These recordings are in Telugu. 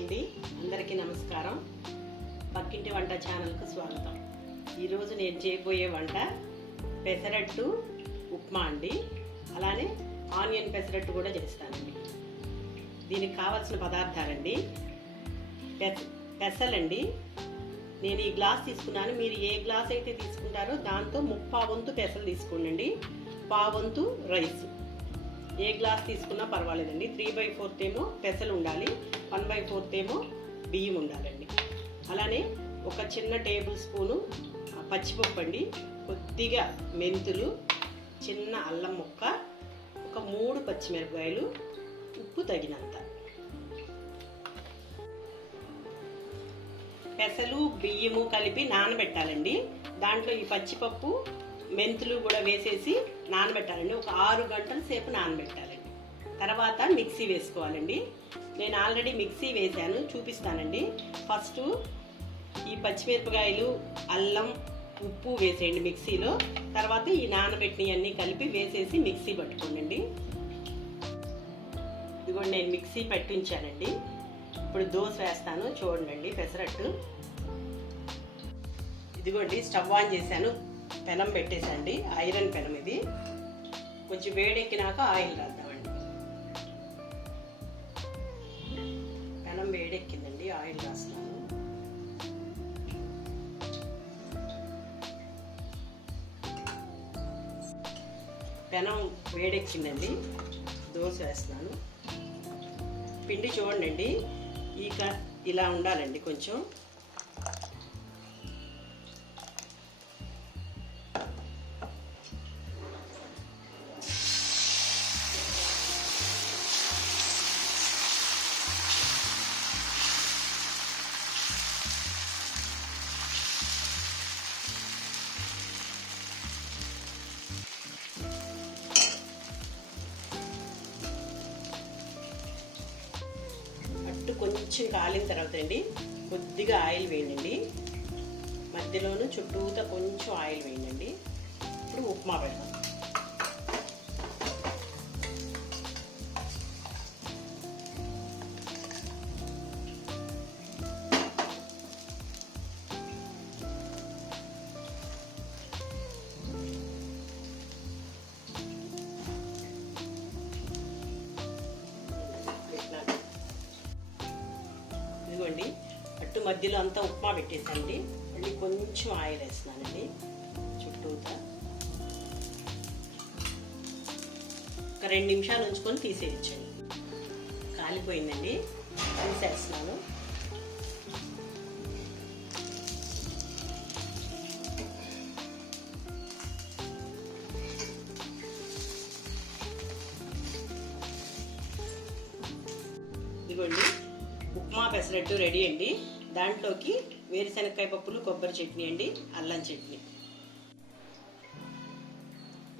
అండి. అందరికీ నమస్కారం. పక్కింటి వంట ఛానల్కు స్వాగతం. ఈరోజు నేను చేయబోయే వంట పెసరట్టు ఉప్మా అండి. అలానే ఆనియన్ పెసరట్టు కూడా చేస్తానండి. దీనికి కావాల్సిన పదార్థాలండి. పెస పెసలండి. నేను ఈ గ్లాస్ తీసుకున్నాను. మీరు ఏ గ్లాస్ అయితే తీసుకుంటారో దాంతో ముప్పా వంతు పెసలు తీసుకోండి. పావంతు రైస్. ఏ గ్లాస్ తీసుకున్నా పర్వాలేదండి. త్రీ బై ఫోర్త్ ఏమో పెసలు ఉండాలి. వన్ బై ఫోర్త్ ఏమో బియ్యం ఉండాలండి. అలానే ఒక చిన్న టేబుల్ స్పూను పచ్చిపప్పు అండి. కొద్దిగా మెంతులు చిన్న అల్లం ముక్క ఒక మూడు పచ్చిమిరపకాయలు ఉప్పు తగినంత. పెసలు బియ్యము కలిపి నానబెట్టాలండి. దాంట్లో ఈ పచ్చిపప్పు మెంతులు కూడా వేసేసి నానబెట్టాలండి. ఒక ఆరు గంటల సేపు నానబెట్టాలండి. తర్వాత మిక్సీ వేసుకోవాలండి. నేను ఆల్రెడీ మిక్సీ వేశాను చూపిస్తానండి. ఫస్ట్ ఈ పచ్చిమిరపకాయలు అల్లం ఉప్పు వేసేయండి మిక్సీలో. తర్వాత ఈ నానబెట్టినవన్నీ కలిపి వేసేసి మిక్సీ పట్టుకోండి ఇదిగోండి నేను మిక్సీ పెట్టించానండి. ఇప్పుడు దోశ వేస్తాను చూడండి పెసరట్టు. ఇదిగోండి స్టవ్ ఆన్ చేశాను. పెనం పెట్టేసండి. ఐరన్ పెనం ఇది. కొంచెం వేడెక్కినాక ఆయిల్ రాద్దామండి. పెనం వేడెక్కిందండి ఆయిల్ రాస్తాను పెనం వేడెక్కిందండి. దోశ వేస్తున్నాను. పిండి చూడండి ఈక ఇలా ఉండాలండి కొంచెం. కొంచెం కాలిన తర్వాత అండి కొద్దిగా ఆయిల్ వేయండి. మధ్యలోను చుట్టూతా కొంచెం ఆయిల్ వేయండి. ఇప్పుడు ఉప్మా పెడతాం ఇదిగోండి అట్టు మధ్యలో అంతా ఉప్మా పెట్టేసండి. మళ్ళీ కొంచెం ఆయిల్ వేస్తున్నానండి. చుట్టూతా. ఒక రెండు నిమిషాలు ఉంచుకొని తీసేయచ్చండి. కాలిపోయిందండి. తీసేస్తున్నాను. ఇదిగోండి ఉప్మా పెసరట్టు రెడీ అండి. దాంట్లోకి వేరుశనక్కాయ పప్పులు కొబ్బరి చట్నీ అండి అల్లం చట్నీ.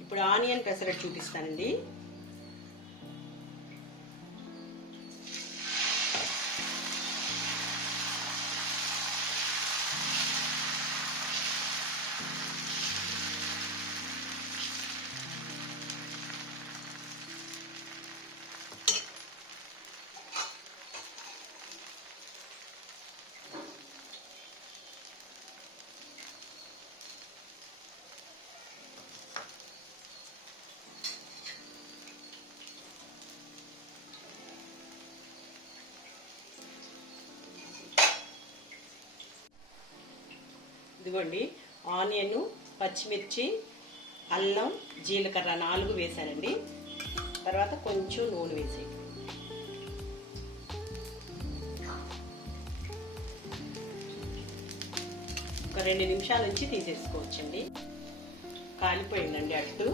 ఇప్పుడు ఆనియన్ పెసరట్టు చూపిస్తానండి. ఇదిగోండి ఆనియన్ పచ్చిమిర్చి అల్లం జీలకర్ర నాలుగు వేసానండి. తర్వాత కొంచెం నూనె వేసి ఒక రెండు నిమిషాల నుంచి తీసేసుకోవచ్చండి. కాలిపోయిందండి అట్టు.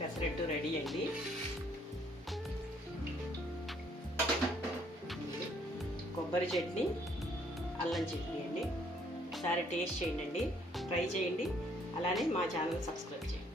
పెసరెట్టు రెడీ అండి. కొబ్బరి చట్నీ అల్లం చట్నీ అండి. ఒకసారి టేస్ట్ చేయండి ట్రై చేయండి. అలానే మా ఛానల్ సబ్స్క్రైబ్ చేయండి.